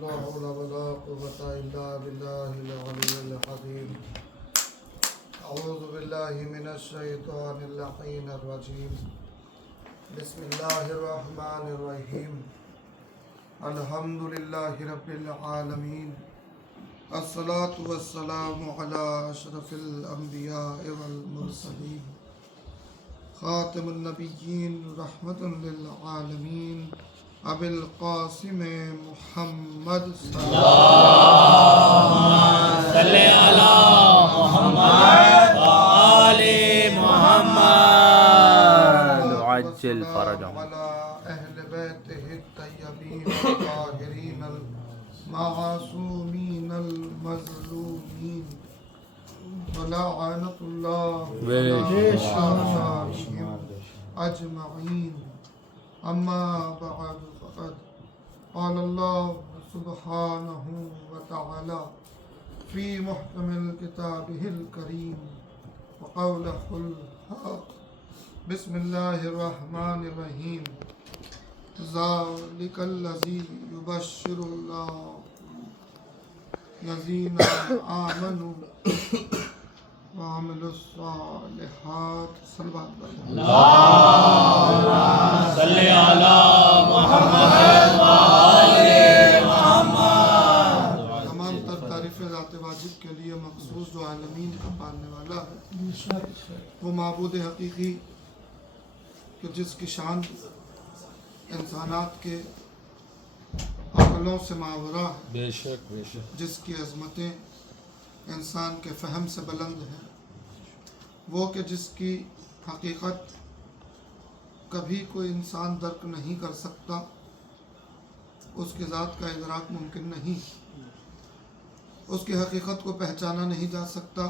لا حول ولا قوة إلا بالله العلي العظيم. أعوذ بالله من الشيطان اللعين الرجيم. بسم الله الرحمن الرحيم. الحمد لله رب العالمين. الصلاة والسلام على أشرف الأنبياء والمرسلين خاتم النبيين رحمة للعالمين أبي القاسم محمد اللهم صل على محمد وآل محمد وعجل فرجهم على أهل بيته الطيبين الطاهرين المعصومين المظلومين ولعنة الله على أعدائهم أجمعين. أما بعد فقد قال الله سبحانه وتعالى في محكم كتابه الكريم وقوله الحق. بسم الله الرحمن الرحيم. ذلك الذي يبشر الله الذين آمنوا وعملوا الصالحات. صلوات اللهم صل على محمد وآل محمد. تمام تر تعریف ذات واجب کے لیے مخصوص جو عالمین کا پالنے والا ہے، وہ معبود حقیقی کہ جس کی شان انسانات کے عقلوں سے ماورا ہے، بے شک بے شک. جس کی عظمتیں انسان کے فہم سے بلند ہیں، وہ کہ جس کی حقیقت کبھی کوئی انسان درک نہیں کر سکتا، اس کی ذات کا ادراک ممکن نہیں، اس کی حقیقت کو پہچانا نہیں جا سکتا،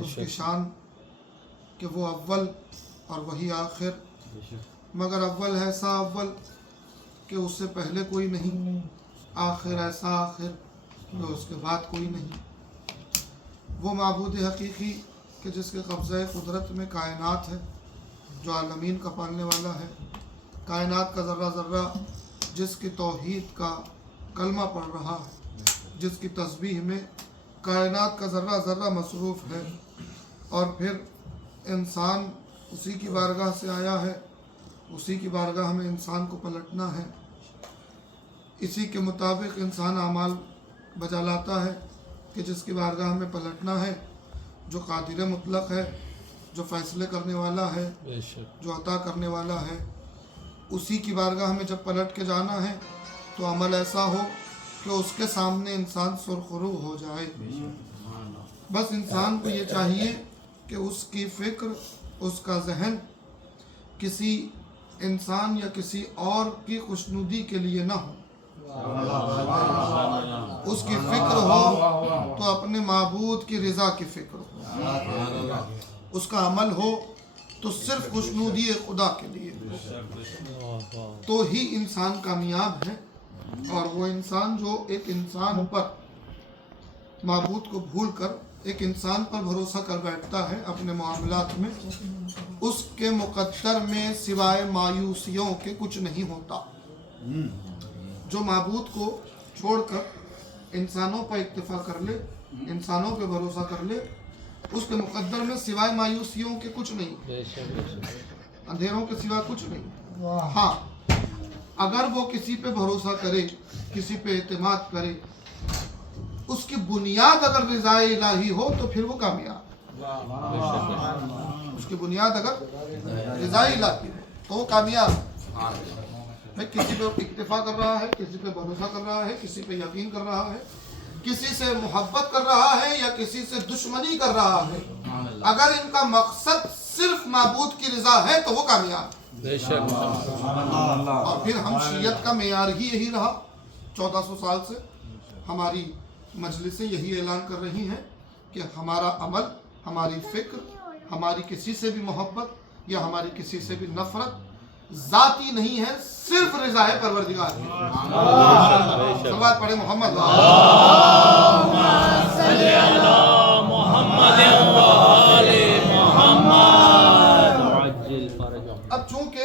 اس کی شان کہ وہ اول اور وہی آخر، مگر اول ایسا اول کہ اس سے پہلے کوئی نہیں، آخر ایسا آخر کہ اس کے بعد کوئی نہیں. وہ معبود حقیقی کہ جس کے قبضہ قدرت میں کائنات ہے، جو عالمین کا پالنے والا ہے، کائنات کا ذرہ ذرہ جس کی توحید کا کلمہ پڑھ رہا ہے، جس کی تسبیح میں کائنات کا ذرہ ذرہ مصروف ہے، اور پھر انسان اسی کی بارگاہ سے آیا ہے، اسی کی بارگاہ میں انسان کو پلٹنا ہے، اسی کے مطابق انسان اعمال بجا لاتا ہے کہ جس کی بارگاہ میں پلٹنا ہے، جو قادر مطلق ہے، جو فیصلے کرنے والا ہے، جو عطا کرنے والا ہے. اسی کی بارگاہ میں جب پلٹ کے جانا ہے تو عمل ایسا ہو کہ اس کے سامنے انسان سرخرو ہو جائے. بس انسان کو یہ چاہیے کہ اس کی فکر، اس کا ذہن کسی انسان یا کسی اور کی خوشنودی کے لیے نہ ہو. اس کی فکر ہو تو اپنے معبود کی رضا کی فکر ہو، اس کا عمل ہو تو صرف خوشنودی خدا کے لیے، تو ہی انسان کامیاب ہے. اور وہ انسان جو ایک انسان پر معبود کو بھول کر ایک انسان پر بھروسہ کر بیٹھتا ہے اپنے معاملات میں، اس کے مقدر میں سوائے مایوسیوں کے کچھ نہیں ہوتا. جو معبود کو چھوڑ کر انسانوں پر اکتفا کر لے، انسانوں پہ بھروسہ کر لے، اس کے مقدر میں سوائے مایوسیوں کے کچھ نہیں، اندھیروں کے سوا کچھ نہیں. ہاں، اگر وہ کسی پہ بھروسہ کرے، کسی پہ اعتماد کرے، اس کی بنیاد اگر رضا الہی ہو تو پھر وہ کامیاب. اس کی بنیاد اگر رضا الہی ہو تو وہ کامیاب. میں کسی پہ اکتفا کر رہا ہے، کسی پہ بھروسہ کر رہا ہے، کسی پہ یقین کر رہا ہے، کسی سے محبت کر رہا ہے یا کسی سے دشمنی کر رہا ہے، اگر ان کا مقصد صرف معبود کی رضا ہے تو وہ کامیاب. اور پھر ہم شیعت کا معیار ہی یہی رہا. 1400 سال سے ہماری مجلسیں یہی اعلان کر رہی ہیں کہ ہمارا عمل، ہماری فکر، ہماری کسی سے بھی محبت یا ہماری کسی سے بھی نفرت ذاتی نہیں ہے، صرف رضا پروردگار ہے. صلوات پڑھے محمد. اللهم صل على محمد وآل محمد. اب چونکہ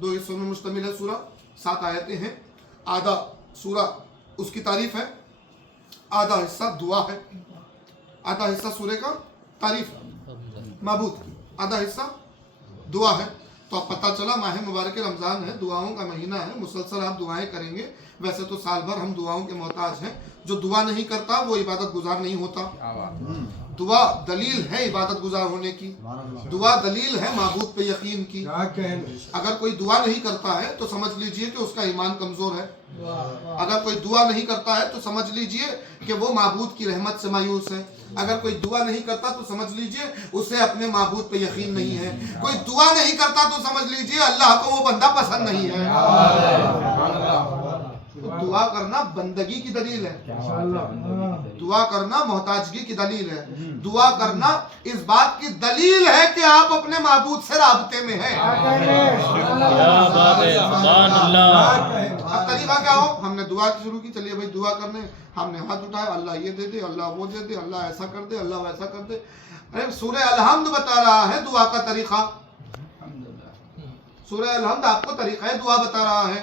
2 حصوں میں مشتمل ہے سورہ، 7 آیتیں ہیں، آدھا سورہ اس کی تعریف ہے، آدھا حصہ دعا ہے، آدھا حصہ سورہ کا تعریف معبود کی، آدھا حصہ دعا ہے۔ تو اب پتہ چلا ماہ مبارک رمضان ہے، دعاؤں کا مہینہ ہے، مسلسل آپ دعائیں کریں گے۔ ویسے تو سال بھر ہم دعاؤں کے محتاج ہیں، جو دعا نہیں کرتا وہ عبادت گزار نہیں ہوتا۔ دعا دلیل ہے عبادت گزار ہونے کی، دعا دلیل ہے معبود پہ یقین کی۔ اگر کوئی دعا نہیں کرتا ہے تو سمجھ لیجئے کہ اس کا ایمان کمزور ہے، اگر کوئی دعا نہیں کرتا ہے تو سمجھ لیجئے کہ وہ معبود کی رحمت سے مایوس ہے، اگر کوئی دعا نہیں کرتا تو سمجھ لیجئے اسے اپنے معبود پہ یقین نہیں ہے، کوئی دعا نہیں کرتا تو سمجھ لیجئے اللہ کو وہ بندہ پسند نہیں ہے۔ دعا کرنا بندگی کی دلیل ہے، دعا کرنا محتاجگی کی دلیل ہے، دعا کرنا اس بات کی دلیل ہے کہ آپ اپنے معبود سے رابطے میں ہیں۔ اب طریقہ کیا ہو؟ ہم نے دعا کی شروع کی، چلیے بھائی دعا کرنے، ہم نے ہاتھ اٹھایا، اللہ یہ دے دے، اللہ وہ دے دے، اللہ ایسا کر دے، اللہ ویسا کر دے۔ ارے سورہ الحمد بتا رہا ہے دعا کا طریقہ، سورہ الحمد آپ کو طریقہ دعا بتا رہا ہے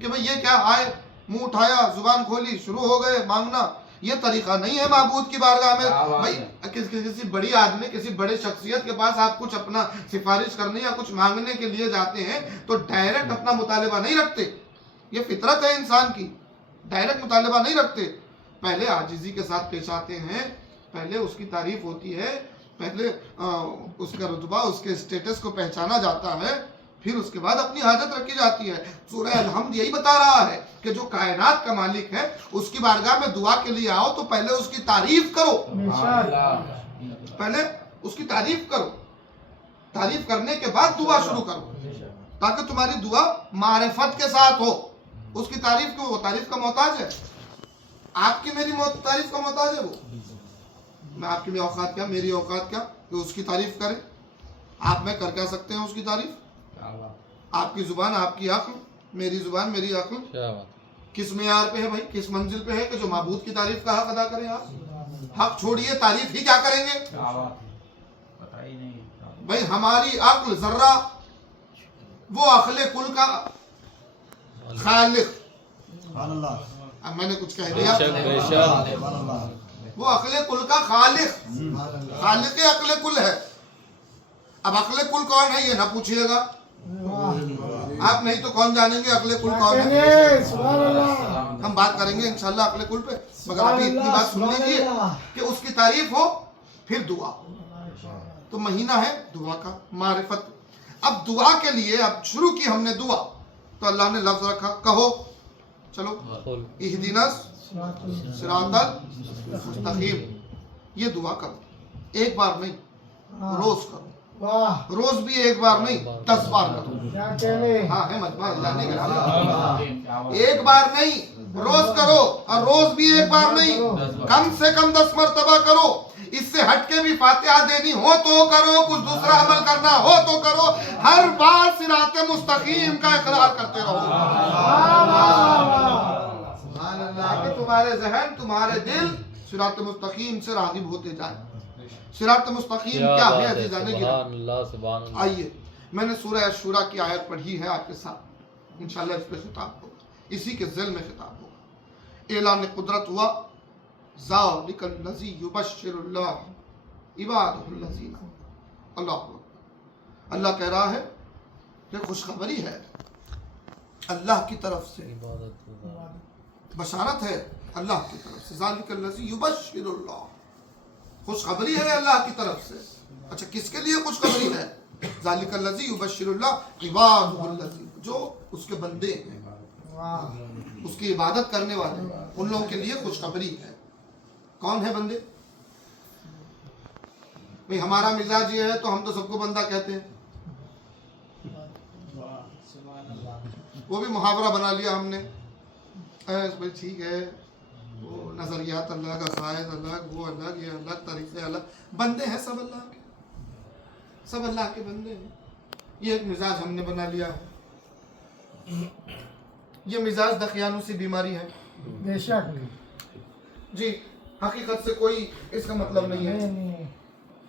کہ بھئی یہ کیا آئے، منہ اٹھایا، زبان کھولی، شروع ہو گئے مانگنا، یہ طریقہ نہیں ہے معبود کی بارگاہ میں۔ بھائی کسی بڑی آدمی، کسی بڑے شخصیت کے پاس آپ کچھ اپنا سفارش کرنے یا کچھ مانگنے کے لیے جاتے ہیں تو ڈائریکٹ اپنا مطالبہ نہیں رکھتے، یہ فطرت ہے انسان کی، ڈائریکٹ مطالبہ نہیں رکھتے، پہلے عاجزی کے ساتھ پیش آتے ہیں، پہلے اس کی تعریف ہوتی ہے، پہلے اس کا رتبہ، اس کے اسٹیٹس کو پہچانا جاتا ہے، پھر اس کے بعد اپنی حاجت رکھی جاتی ہے۔ سورہ الحمد یہی بتا رہا ہے کہ جو کائنات کا مالک ہے اس کی بارگاہ میں دعا کے لیے آؤ تو پہلے اس کی تعریف کرو، پہلے اس کی تعریف کرو، تعریف کرنے کے بعد دعا شروع کرو، تاکہ تمہاری دعا معرفت کے ساتھ ہو۔ اس کی تعریف کو، وہ تعریف کا محتاج ہے، آپ کی میری تعریف کا محتاج ہے وہ، میں آپ کی اوقات کیا، میری اوقات کیا کہ اس کی تعریف کریں؟ آپ میں کر کیا سکتے ہیں اس کی تعریف؟ آپ کی زبان، آپ کی عقل، میری زبان، میری عقل کس معیار پہ ہے بھائی، کس منزل پہ ہے کہ جو معبود کی تعریف کا حق ادا کریں؟ آپ حق چھوڑیے، تعریف ہی کیا کریں گے بھائی؟ ہماری عقل ذرہ، وہ عقل کل کا خالق، اب میں نے کچھ کہہ دیا، وہ عقل کل کا خالق، خالق عقل کل ہے۔ اب عقل کل کون ہے یہ نہ پوچھئے گا آپ، نہیں تو کون جانیں گے عقل کل کون ہے؟ ہم بات کریں گے انشاءاللہ عقل کل پہ، مگر ابھی اتنی بات سن لیجیے کہ اس کی تعریف ہو پھر دعا۔ تو مہینہ ہے دعا کا، معرفت۔ اب دعا کے لیے اب شروع کی ہم نے دعا، تو اللہ نے لفظ رکھا، کہو چلو اہدنا صراط المستقیم، یہ دعا کرو، ایک بار نہیں، روز کرو، روز بھی ایک بار نہیں 10 بار کرو۔ ہاں ہے مجمع اللہ نے کہا ایک بار نہیں، روز کرو، اور روز بھی ایک بار نہیں، کم سے کم 10 مرتبہ کرو۔ اس سے ہٹ کے بھی فاتحہ دینی ہو تو کرو، کچھ دوسرا عمل کرنا ہو تو کرو، ہر بار صراط مستقیم کا اقرار کرتے رہو، تاکہ تمہارے ذہن، تمہارے دل صراط مستقیم سے راغب ہوتے جائیں۔ صراط مستقیم کیا ہے عزیزان گرامی؟ آئیے، میں نے سورہ شورا کی آیت پڑھی ہے آپ کے ساتھ، انشاءاللہ اس پہ خطاب ہوگا، اسی کے ذیل میں خطاب ہوگا۔ اعلان قدرت ہوا، ذالک الذی یبشر اللہ عبادہ الذین، اللہ اکبر، اللہ کہہ رہا ہے کہ خوشخبری ہے اللہ کی طرف سے، بشارت ہے اللہ کی طرف سے، ذالک الذی یبشر اللہ، خوشخبری ہے اللہ کی طرف سے۔ اچھا کس کے لیے خوشخبری ہے؟ ذالک الذی یبشر اللہ عبادہ الذین، جو اس کے بندے ہیں، اس کی عبادت کرنے والے، ان لوگوں کے لیے خوشخبری ہے۔ کون ہے بندے؟ بھئی ہمارا مزاج یہ ہے تو ہم تو سب کو بندہ کہتے ہیں، وہ بھی محاورہ بنا لیا ہم نے، بھئی ٹھیک ہے، وہ نظریات اللہ کا قائد الگ، وہ الگ، یہ الگ، طریقے الگ، بندے ہیں سب اللہ کے، سب اللہ کے بندے ہیں۔ یہ ایک مزاج ہم نے بنا لیا ہے، یہ مزاج دقیانوسی بیماری ہے بے شک جی، حقیقت سے کوئی اس کا مطلب نہیں ہے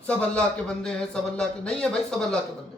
سب اللہ کے بندے ہیں، سب اللہ کے نہیں ہے بھائی، سب اللہ کے بندے۔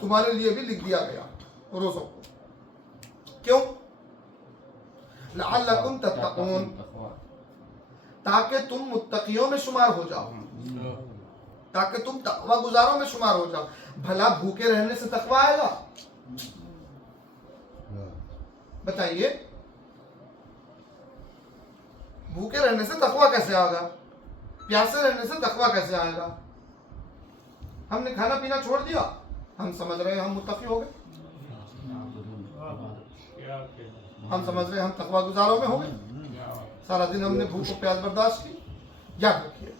تمہارے لیے بھی لکھ دیا گیا روزوں کو. کیوں؟ لعلکم تتقون، تاکہ تم متقیوں میں شمار ہو جاؤ، تاکہ تم تقوی گزاروں میں شمار ہو جاؤ. بھلا بھوکے رہنے سے تقوی آئے گا؟ بتائیے، بھوکے رہنے سے تقوی کیسے آئے گا؟ پیاسے رہنے سے تقوی کیسے آئے گا؟ ہم نے کھانا پینا چھوڑ دیا، ہم سمجھ رہے ہیں ہم متقی ہو گئے، ہم سمجھ رہے ہیں ہم تقوی گزاروں میں ہو گئے. سارا دن ہم نے بھوک و پیاس برداشت کی. یاد رکھیے،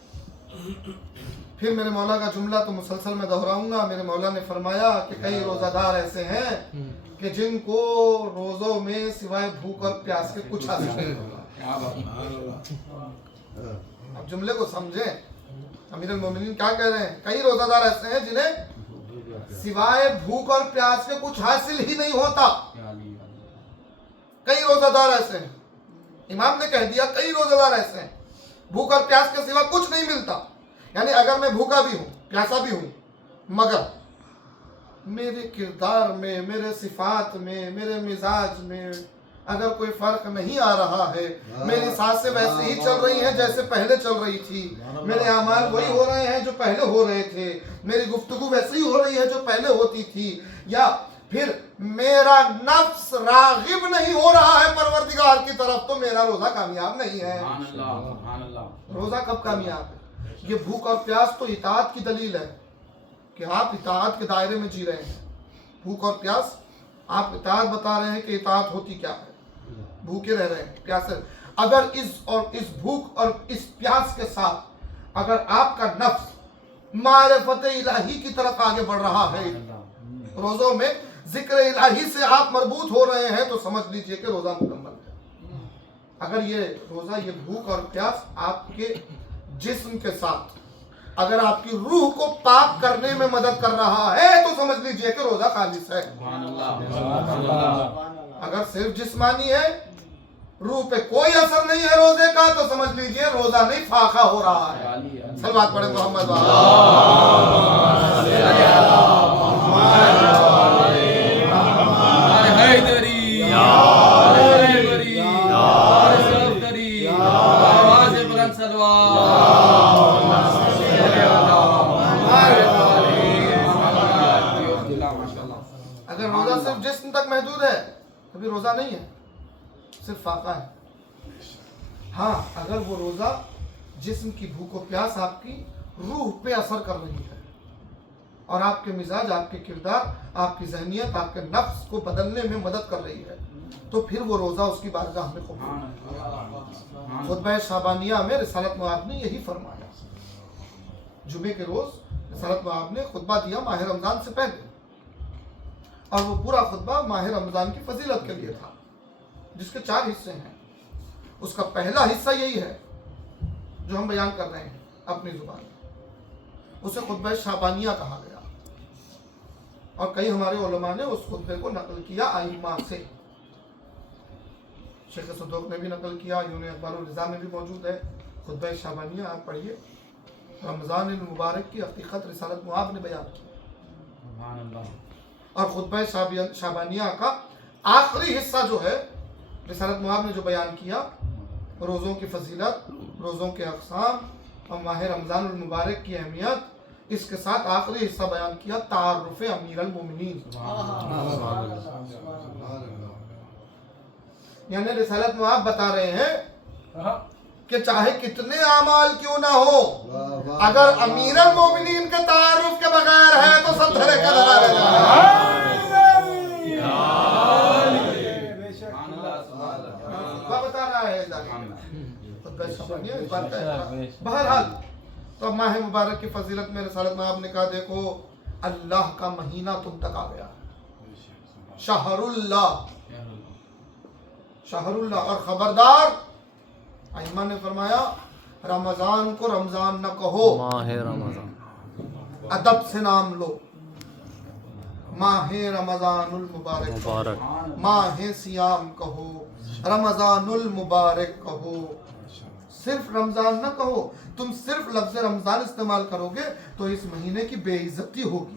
پھر میرے مولا کا جملہ تو مسلسل میں دہراؤں گا. میرے مولا نے فرمایا کہ کئی روزہ دار ایسے ہیں کہ جن کو روزوں میں سوائے بھوک اور پیاس کے کچھ حاصل نہیں ہوگا. اب جملے کو سمجھیں، امیر المومنین کیا کہہ رہے ہیں؟ کئی روزہ دار ایسے ہیں جنہیں سوائے بھوک اور پیاس کے کچھ حاصل ہی نہیں ہوتا. کئی روزہ دار ایسے ہیں، امام نے کہہ دیا کئی روزہ دار ایسے ہیں بھوک اور پیاس کے سوا کچھ نہیں ملتا. یعنی اگر میں بھوکا بھی ہوں، پیاسا بھی ہوں، مگر میرے کردار میں، میرے صفات میں، میرے مزاج میں اگر کوئی فرق نہیں آ رہا ہے، میری سانسیں ویسے ہی چل رہی ہیں جیسے پہلے چل رہی تھی، میرے اعمال وہی ہو رہے ہیں جو پہلے ہو رہے تھے، میری گفتگو ویسے ہی ہو رہی ہے جو پہلے ہوتی تھی، یا پھر میرا نفس راغب نہیں ہو رہا ہے پروردگار کی طرف، تو میرا روزہ کامیاب نہیں ہے. روزہ کب کامیاب ہے؟ یہ بھوک اور پیاس تو اطاعت کی دلیل ہے کہ آپ اطاعت کے دائرے میں جی رہے ہیں. بھوک اور پیاس، آپ اطاعت بتا رہے ہیں کہ اطاعت ہوتی کیا ہے. بھوکے رہ رہے ہیں، پیاسے. اگر اس بھوک اور اس پیاس کے ساتھ اگر آپ کا نفس معرفت الہی کی طرف آگے بڑھ رہا ہے، روزوں میں ذکر الہی سے آپ مربوط ہو رہے ہیں، تو سمجھ لیجئے کہ روزہ مکمل ہے. اگر یہ روزہ، یہ بھوک اور پیاس آپ کے جسم کے ساتھ اگر آپ کی روح کو پاک کرنے میں مدد کر رہا ہے، تو سمجھ لیجئے کہ روزہ خالص ہے. اگر صرف جسمانی ہے، روح پہ کوئی اثر نہیں ہے روزے کا، تو سمجھ لیجئے روزہ نہیں، فاقہ ہو رہا ہے. صلوات پڑھیں محمد اگر روزہ صرف جسم تک محدود ہے تو بھی روزہ نہیں ہے، صرف فاقہ ہے. ہاں، اگر وہ روزہ جسم کی بھوک و پیاس آپ کی روح پہ اثر کر رہی ہے اور آپ کے مزاج، آپ کے کردار، آپ کی ذہنیت، آپ کے نفس کو بدلنے میں مدد کر رہی ہے، تو پھر وہ روزہ اس کی بارگاہ میں قبول. خطبہ شعبانیہ میں رسالت مآب نے یہی فرمایا. جمعے کے روز رسالت مآب نے خطبہ دیا ماہ رمضان سے پہلے، اور وہ پورا خطبہ ماہ رمضان کی فضیلت کے لیے تھا، جس کے 4 حصے ہیں. اس کا پہلا حصہ یہی ہے جو ہم بیان کر رہے ہیں اپنی زبان میں. اسے خطبہ شعبانیہ کہا گیا، اور کئی ہمارے علماء نے اس خطبے کو نقل کیا ائمہ سے. شیخ صدوق نے بھی نقل کیا، یونِ اخبار الرضا میں بھی موجود ہے. خطبہ شعبانیہ آپ پڑھیے. رمضان المبارک کی حقیقت رسالت مآب نے بیان کی، اور خطبہ شعبانیہ کا آخری حصہ جو ہے رسالت مآب نے جو بیان کیا، روزوں کی فضیلت، روزوں کے اقسام اور ماہ رمضان المبارک کی اہمیت، اس کے ساتھ آخری حصہ بیان کیا تعارف امیر المومنین. یعنی رسالت مآب بتا رہے ہیں کہ چاہے کتنے اعمال کیوں نہ ہو، اگر امیر المومنین کے تعارف کے بغیر ہے تو سب دھرے کا دھرا رہ جائے. بتا رہا ہے بہرحال. تو اب ماہ مبارک کی فضیلت میں رسالت مآب نے کہا دیکھو اللہ کا مہینہ تم تک آ گیا، شہر اللہ، شہر اللہ. اور خبردار، ائمہ نے فرمایا رمضان کو رمضان نہ کہو، ماہ رمضان ادب سے نام لو. ماہ رمضان المبارک، ماہ سیام کہو، رمضان المبارک کہو. صرف رمضان نہ کہو. تم صرف لفظ رمضان استعمال کرو گے تو اس مہینے کی بے عزتی ہوگی.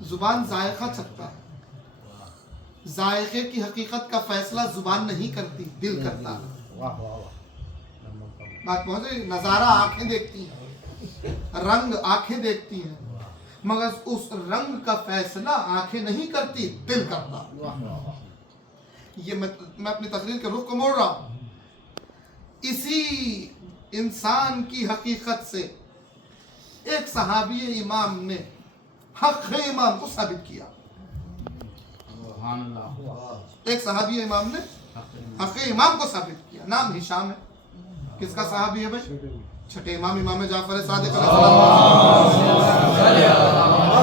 زبان ذائقہ چکھتا ہے، ذائقے کی حقیقت کا فیصلہ زبان نہیں کرتی، دل کرتا ہے۔ بات پہنچ رہی؟ نظارہ آنکھیں دیکھتی ہیں، رنگ آنکھیں دیکھتی ہیں، مگر اس رنگ کا فیصلہ آنکھیں نہیں کرتی، دل کرتا۔ یہ میں اپنی تقریر کے رخ کو موڑ رہا ہوں۔ اسی انسان کی حقیقت سے ایک صحابی امام نے حق امام کو ثابت کیا۔ ایک صحابی امام نے حق امام کو ثابت کیا، نام ہشام ہے۔ کس کا صحابی ہے بھائی؟ چھٹے امام، امام جعفر صادق علیہ السلام۔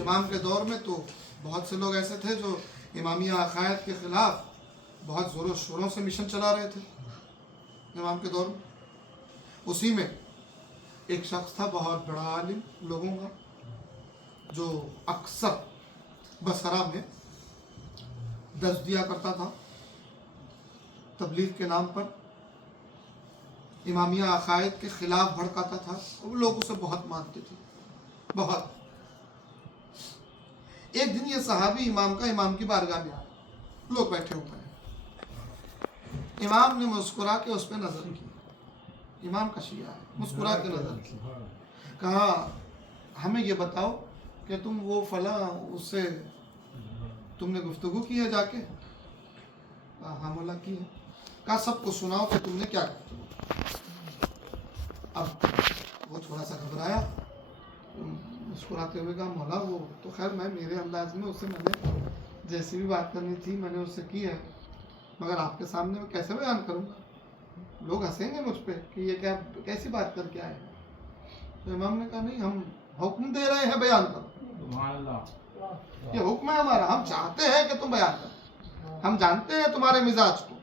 امام کے دور میں تو بہت سے لوگ ایسے تھے جو امامیہ عقائد کے خلاف بہت زور و شوروں سے مشن چلا رہے تھے امام کے دور میں۔ اسی میں ایک شخص تھا بہت بڑا عالم لوگوں کا، جو اکثر بصرہ میں درس دیا کرتا تھا تبلیغ کے نام پر، امامیہ عقائد کے خلاف بھڑکاتا تھا، وہ لوگ اسے بہت مانتے تھے، بہت۔ ایک دن یہ صحابی امام کی بارگاہ میں آیا، لوگ بیٹھے ہوئے ہیں، امام نے مسکرا کے اس پہ نظر کی، امام کا شیعہ ہے، مسکرا کے نظر کی، کہا ہمیں یہ بتاؤ کہ تم وہ فلاں اس سے تم نے گفتگو کی ہے جا کے؟ ہاں مولا کی ہے۔ کہا سب کو سناؤ کہ تم نے کیا گفتگو۔ اب وہ تھوڑا سا گھبرایا، مسکراتے ہوئے کہا مولا وہ تو خیر میرے انداز میں اس سے میں نے جیسی بھی بات کرنی تھی میں نے اس سے کی ہے، مگر آپ کے سامنے میں کیسے بیان کروں گا، لوگ ہنسیں گے مجھ پہ کہ یہ کیا کیسی بات کر کے آئے ہیں۔ تو امام نے کہا نہیں، ہم حکم دے رہے ہیں بیان کرو، یہ حکم ہے ہمارا، ہم چاہتے ہیں کہ تم بیان کرو، ہم جانتے ہیں تمہارے مزاج کو،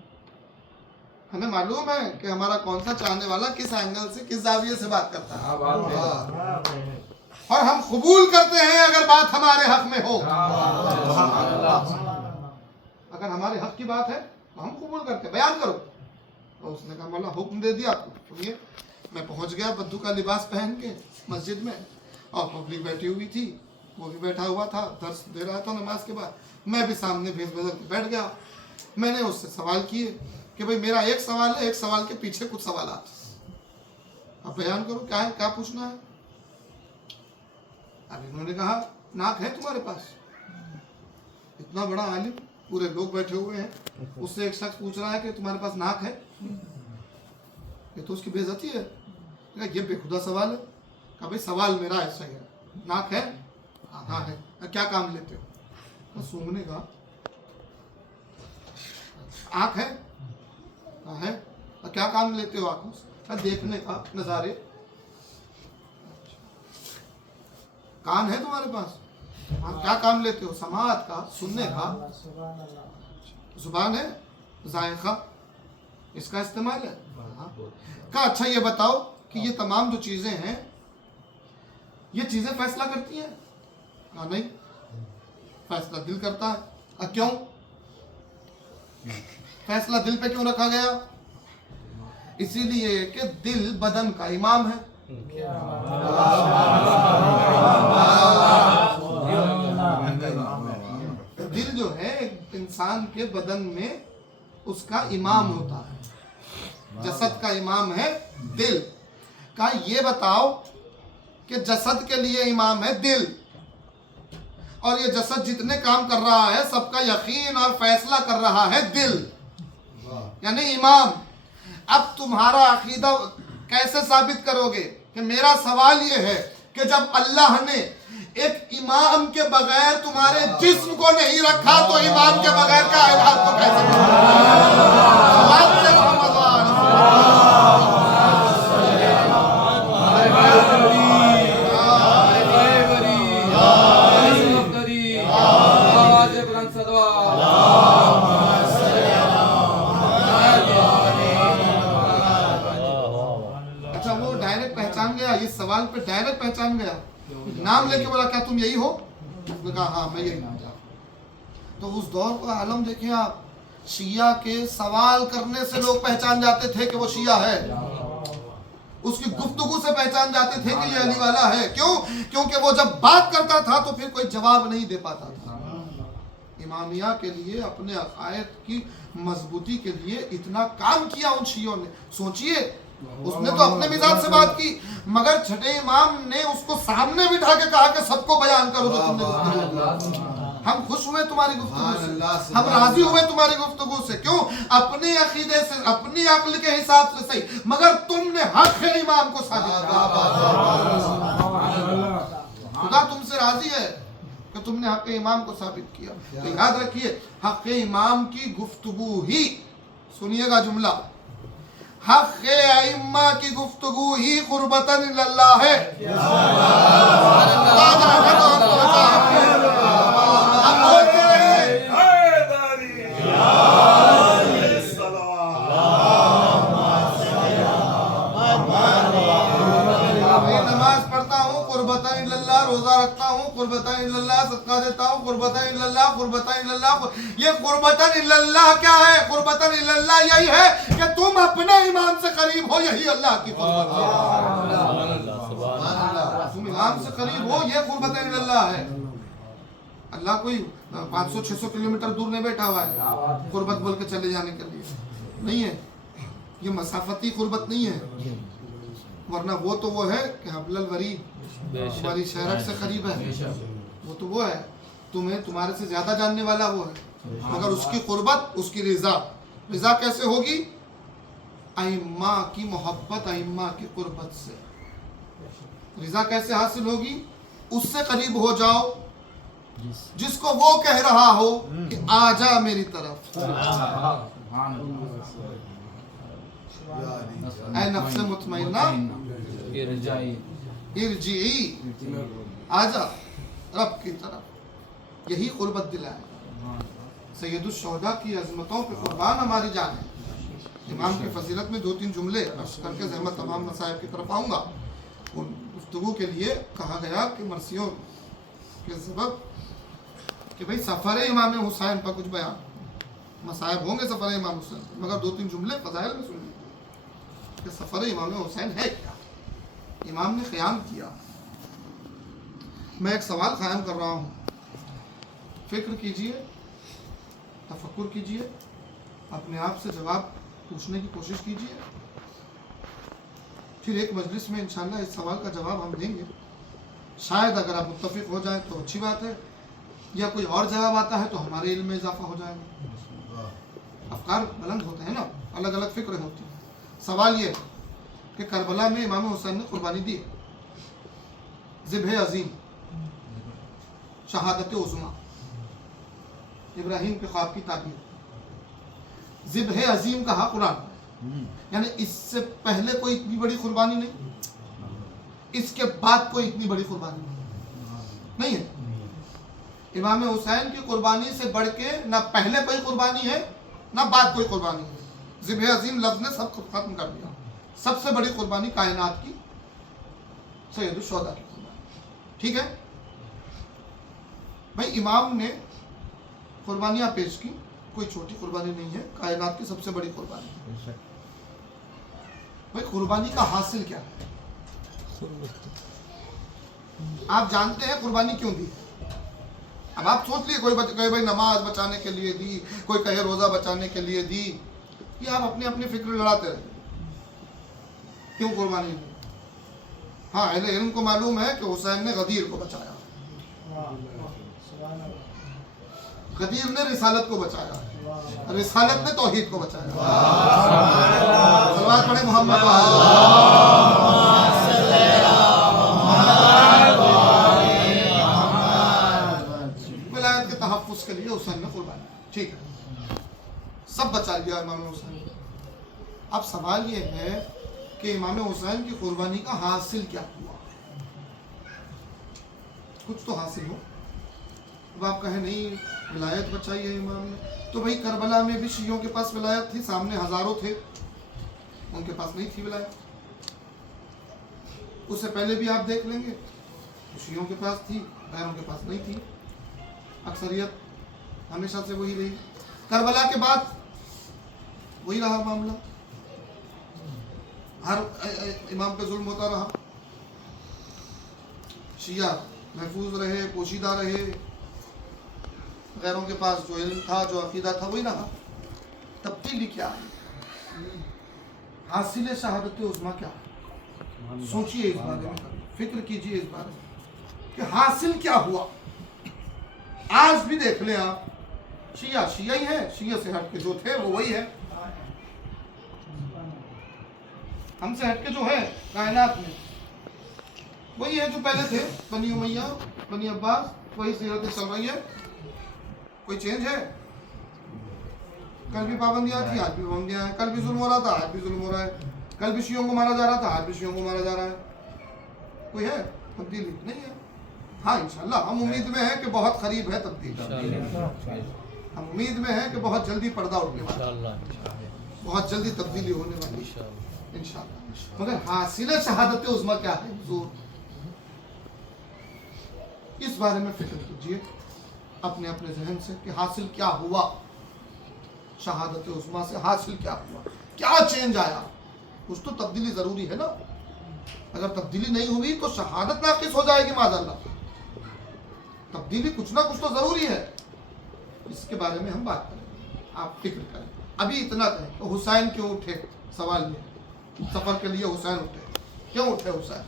ہمیں معلوم ہے کہ ہمارا کون سا چاہنے والا کس اینگل سے کس زاویے سے بات کرتا ہے، اور ہم قبول کرتے ہیں اگر بات ہمارے حق میں ہو، اگر ہمارے حق کی بات ہے تو ہم قبول کرتے ہیں، بیان کرو۔ تو اس نے کہا مولا حکم دے دیا آپ کو۔ سنیے، میں پہنچ گیا بدو کا لباس پہن کے مسجد میں، اور پبلک بیٹھی ہوئی تھی، وہ بھی بیٹھا ہوا تھا، درس دے رہا تھا نماز کے بعد، میں بھی سامنے بھیس بدل کے بیٹھ گیا۔ میں نے اس سے سوال کیے کہ بھئی میرا ایک سوال ہے، ایک سوال کے پیچھے کچھ سوالات، اب بیان کرو کیا ہے، کیا پوچھنا ہے۔ اب انہوں نے کہا ناک ہے تمہارے پاس؟ اتنا بڑا عالم، پورے لوگ بیٹھے ہوئے ہیں، اس سے ایک شخص پوچھ رہا ہے کہ تمہارے پاس ناک ہے، یہ تو اس کی بے عزتی ہے۔ کہا یہ بے خدا سوال ہے۔ کہا بھئی سوال میرا ایسا ہی ہے، ناک ہے؟ ہاں ہے۔ کیا کام لیتے ہو؟ سونگنے کا۔ آنکھ ہے؟ ہاں ہے۔ کیا کام لیتے ہو آنکھوں سے؟ دیکھنے کا، نظارے۔ کان ہے تمہارے پاس؟ کیا کام لیتے ہو؟ سماعت کا، سننے کا۔ زبان ہے؟ ذائقہ، اس کا استعمال ہے۔ کہا اچھا یہ بتاؤ کہ یہ تمام جو چیزیں ہیں یہ چیزیں فیصلہ کرتی ہیں؟ کہا نہیں، فیصلہ دل کرتا ہے۔ کیوں؟ فیصلہ دل پہ کیوں رکھا گیا؟ اسی لیے کہ دل بدن کا امام ہے۔ دل جو ہے انسان کے بدن میں اس کا امام ہوتا ہے، جسد کا امام ہے دل۔ کہا یہ بتاؤ کہ جسد کے لیے امام ہے دل، اور یہ جسد جتنے کام کر رہا ہے سب کا یقین اور فیصلہ کر رہا ہے دل، یعنی امام۔ اب تمہارا عقیدہ کیسے ثابت کرو گے؟ کہ میرا سوال یہ ہے کہ جب اللہ نے ایک امام کے بغیر تمہارے جسم کو نہیں رکھا تو امام کے بغیر کائنات کو کیسے اس سوال پہ ڈائریکٹ پہچان گیا، نام لے کے بولا کیا تم یہی ہو؟ اس نے کہا ہاں میں یہی ہوں۔ تو اس دور کا عالم دیکھیں آپ، شیعہ کے سوال کرنے سے لوگ پہچان جاتے تھے کہ وہ شیعہ ہے۔ اس کی گفتگو سے پہچان جاتے تھے کہ یہ علی والا ہے. کیوں؟ کیونکہ وہ جب بات کرتا تھا تو پھر کوئی جواب نہیں دے پاتا تھا. امامیہ کے لیے اپنے عقائد کی مضبوطی کے لیے اتنا کام کیا ان شیعوں نے. سوچئے اس نے تو اپنے مزاج سے بات کی، مگر چھٹے امام نے اس کو سامنے بٹھا کے کہا کہ سب کو بیان کرو جو تم نے گفتگو کی. ہم خوش ہوئے تمہاری گفتگو سے، ہم راضی ہوئے تمہاری گفتگو سے. کیوں؟ اپنے عقیدے سے، اپنی عقل کے حساب سے صحیح، مگر تم نے حق امام کو ثابت کیا. خدا تم سے راضی ہے کہ تم نے حق امام کو ثابت کیا. تو یاد رکھیے حق امام کی گفتگو ہی، سنیے گا جملہ، حق ائمہ کی گفتگو ہی قربتاً اللہ ہے. نماز پڑھتا ہوں قربتاً اللہ، روزہ رکھتا ہوں قربتاً اللہ، صدقہ دیتا ہوں قربتاً اللہ، قربتاً اللہ. یہ قربتاً اللہ کیا ہے؟ قربتاً اللہ یہی ہے کہ تم اپنے امام سے قریب ہو، یہی اللہ کی قربت ہے. تم امام سے قریب ہو، یہ قربتاً اللہ ہے. اللہ کوئی 500-600 کلومیٹر دور نہیں بیٹھا ہوا ہے قربت بول کے چلے جانے کے لیے، نہیں ہے. یہ مسافتی قربت نہیں ہے، ورنہ وہ تو وہ ہے کہ حبل الورید تمہاری شہرک سے قریب ہے، وہ تو وہ ہے، تمہیں تمہارے سے زیادہ جاننے والا وہ ہے. مگر اس کی قربت، اس کی رضا کیسے ہوگی؟ ائمہ کی محبت، ائمہ کی قربت سے. رضا کیسے حاصل ہوگی؟ اس سے قریب ہو جاؤ جس کو وہ کہہ رہا ہو کہ آ جا میری طرف، اے نفس مطمئنہ ارجعی، آجا رب کی طرف. یہی قربت دلائے. سید الشہداء کی عظمتوں پہ قربان ہماری جان ہے. امام کی فضیلت میں 2-3 جملے عرض کر کے زحمت تمام مسائب کی طرف آؤں گا. ان گفتگو کے لیے کہا گیا کہ مرثیوں کے سبب کہ بھئی سفر امام حسین پر کچھ بیان، مسائب ہوں گے سفر امام حسین، مگر 2-3 جملے فضائل میں سنیے کہ سفر امام حسین ہے کیا، امام نے قیام کیا. میں ایک سوال قائم کر رہا ہوں، فکر کیجئے، تفکر کیجئے، اپنے آپ سے جواب پوچھنے کی کوشش کیجئے. پھر ایک مجلس میں انشاءاللہ اس سوال کا جواب ہم دیں گے. شاید اگر آپ متفق ہو جائیں تو اچھی بات ہے، یا کوئی اور جواب آتا ہے تو ہمارے علم میں اضافہ ہو جائے گا. افکار بلند ہوتے ہیں نا، الگ الگ فکریں ہوتی ہیں. سوال یہ کہ کربلا میں امام حسین نے قربانی دی، ذبح عظیم، شہادت عظمیٰ، ابراہیم کے خواب کی تعبیر. ذبح عظیم کہا قرآن، یعنی اس سے پہلے کوئی اتنی بڑی قربانی نہیں، اس کے بعد کوئی اتنی بڑی قربانی نہیں ہے. امام حسین کی قربانی سے بڑھ کے نہ پہلے کوئی قربانی ہے نہ بعد کوئی قربانی ہے. ذبح عظیم لفظ نے سب کو ختم کر دیا. سب سے بڑی قربانی کائنات کی سید الشہداء کی قربانی. ٹھیک ہے بھائی، امام نے قربانیاں پیش کی، کوئی چھوٹی قربانی نہیں ہے، کائنات کی سب سے بڑی قربانی. بھائی قربانی کا حاصل کیا ہے؟ آپ جانتے ہیں قربانی کیوں دی؟ اب آپ سوچ لیے، کوئی کہے بھائی نماز بچانے کے لیے دی، کوئی کہے روزہ بچانے کے لیے دی. یہ آپ اپنی اپنی فکر لڑاتے رہے. کیوں قربانی دی؟ ہاں اہل علم کو معلوم ہے کہ حسین نے غدیر کو بچایا، غدیر نے رسالت کو بچایا، رسالت نے توحید کو بچایا. صلوات پڑھیں محمد. ولایت کے تحفظ کے لیے حسین نے قربانی. ٹھیک ہے، سب بچا لیا امام حسین. اب سوال یہ ہے کہ امام حسین کی قربانی کا حاصل کیا ہوا؟ کچھ تو حاصل ہو. اب آپ کہیں نہیں ولایت بچائی ہے امام نے، تو بھائی کربلا میں بھی شیعوں کے پاس ولایت تھی، سامنے ہزاروں تھے، ان کے پاس نہیں تھی ولایت. اس سے پہلے بھی آپ دیکھ لیں گے، شیعوں کے پاس تھی، غیروں کے پاس نہیں تھی. اکثریت ہمیشہ سے وہی رہی. کربلا کے بعد وہی رہا معاملہ. ہر امام پہ ظلم ہوتا رہا، شیعہ محفوظ رہے، پوشیدہ رہے، غیروں کے پاس جو علم تھا، جو عقیدہ تھا وہی رہا۔ تبدیلی کیا ہے؟ حاصل شہادت عظمیٰ کیا ہے؟ سوچئے اس بارے میں، فکر کیجئے اس بارے میں کہ حاصل کیا ہوا۔ آج بھی دیکھ لیں آپ، شیعہ ہی ہیں، شیعہ سے ہٹ کے جو تھے وہ وہی ہے، ہم سے ہٹ کے جو ہے کائنات میں وہی ہے جو پہلے تھے۔ بنی امیہ، بنی عباس، وہی سیرتیں چل رہی ہے، کوئی چینج ہے؟ کل بھی پابندیاں تھی، آج بھی پابندیاں ہیں، کل بھی ظلم ہو رہا تھا، آج بھی ظلم ہو رہا ہے، کل بھی شیعوں کو مارا جا رہا تھا، آج بھی شیعوں کو مارا جا رہا ہے۔ کوئی ہے تبدیلی؟ نہیں ہے۔ ہاں انشاءاللہ ہم امید میں ہیں کہ بہت قریب ہے تبدیلی، ہم امید میں ہیں کہ بہت جلدی پردہ اٹھنے والا ہے، بہت جلدی تبدیلی ہونے والی ہے انشاءاللہ۔ مگر حاصل شہادت عظمیٰ کیا ہے حضور؟ اس بارے میں فکر کیجئے اپنے اپنے ذہن سے کہ حاصل کیا ہوا، شہادت عظمیٰ سے حاصل کیا ہوا، کیا چینج آیا؟ کچھ تو تبدیلی ضروری ہے نا، اگر تبدیلی نہیں ہوئی تو شہادت ناقص ہو جائے گی معاذ اللہ۔ تبدیلی کچھ نہ کچھ تو ضروری ہے، اس کے بارے میں ہم بات کریں، آپ فکر کریں۔ ابھی اتنا کہیں کہ حسین کیوں اٹھے؟ سوال یہ، سفر کے لیے حسین اٹھے، کیوں اٹھے حسین؟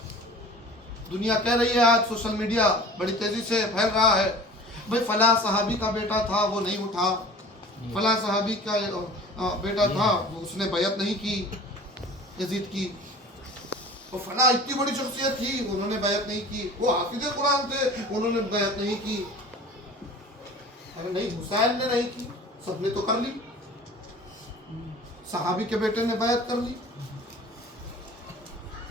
دنیا کہہ رہی ہے، آج سوشل میڈیا بڑی تیزی سے پھیل رہا ہے، بھئی فلاں صحابی کا بیٹا تھا وہ نہیں اٹھا، فلاں صحابی کا بیٹا تھا اس نے بیعت نہیں کی یزید کی، وہ فلاں اتنی بڑی شخصیت تھی انہوں نے بیعت نہیں کی، وہ حافظ قرآن تھے انہوں نے بیعت نہیں کی۔ ارے نہیں، حسین نے نہیں کی، سب نے تو کر لی، صحابی کے بیٹے نے بیعت کر لی،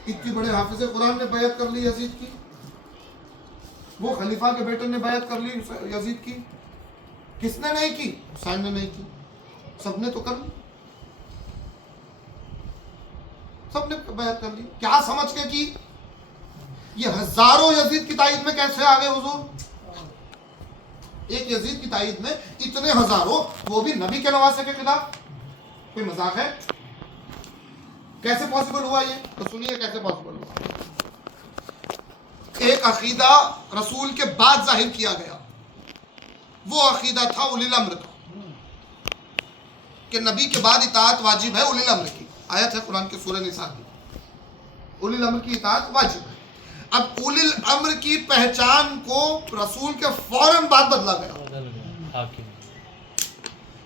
اتنی بڑے حافظ قرآن نے بیعت کر لی یزید کی، وہ خلیفہ کے بیٹے نے بیعت کر لی یزید کی، کس نے نہیں کی؟ حسین نے نہیں کی، سب نے تو کر لی، سب نے بیعت کر لی۔ کیا سمجھ کے کی؟ یہ ہزاروں یزید کی تائید میں کیسے آ گئے حضور؟ ایک یزید کی تائید میں اتنے ہزاروں، وہ بھی نبی کے نواسے کے خلاف، کوئی مذاق ہے؟ کیسے پاسبل ہوا یہ؟ تو سنیے کیسے پاسبل ہوا۔ ایک عقیدہ رسول کے بعد ظاہر کیا گیا، وہ عقیدہ تھا اولی الامر کا، کہ نبی کے بعد اطاعت واجب ہے اولی الامر کی، آیت ہے قرآن کے سورہ نساء کی، اولی الامر کی اطاعت واجب ہے۔ اب اولی الامر کی پہچان کو رسول کے فوراً بعد بدلا گیا،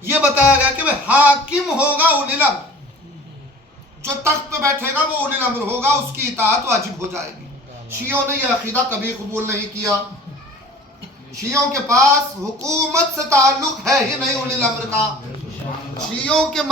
یہ بتایا گیا کہ حاکم ہوگا اولی الامر، جو تخت پہ بیٹھے گا وہ اولی الامر ہوگا، اس کی اطاعت واجب ہو جائے گی۔ شیعوں نے یہ عقیدہ کبھی قبول نہیں کیا، شیعوں کے پاس حکومت سے تعلق ہے ہی نہیں اولی الامر کا، شیعوں کے